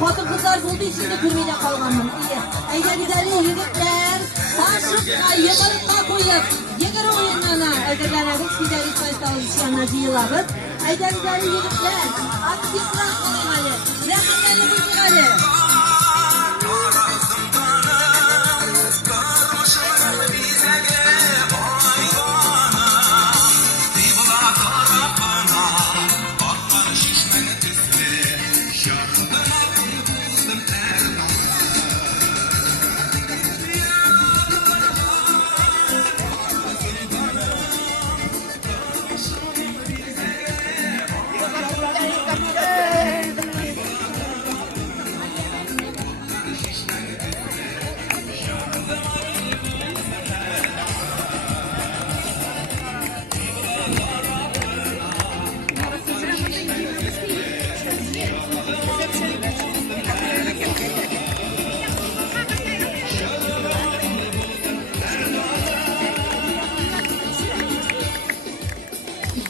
Xotin qizlar bo'ldi, ishingni ko'rmay qolganman. Aydagidagi yigitlar tashqqa yig'ilib qo'yib, yig'ira o'yinlarni aydaganamiz, sizlarga saytolishganlar deyiladi. Aydagidagi yigitlar aktivroq qilinglar. Yaqinlarni bilinglar.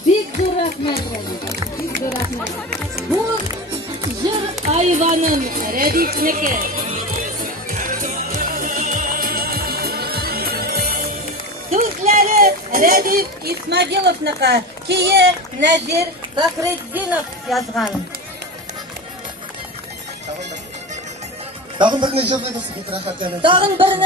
Büyük rahmet. Bu jır ayvanın Redif'niki. Türkleri Redif İsmagilov'niki. Kiye Nazir Bakreddinov yazgan. Tag'in bir necha bo'lsa, rahat yana. Tag'in bir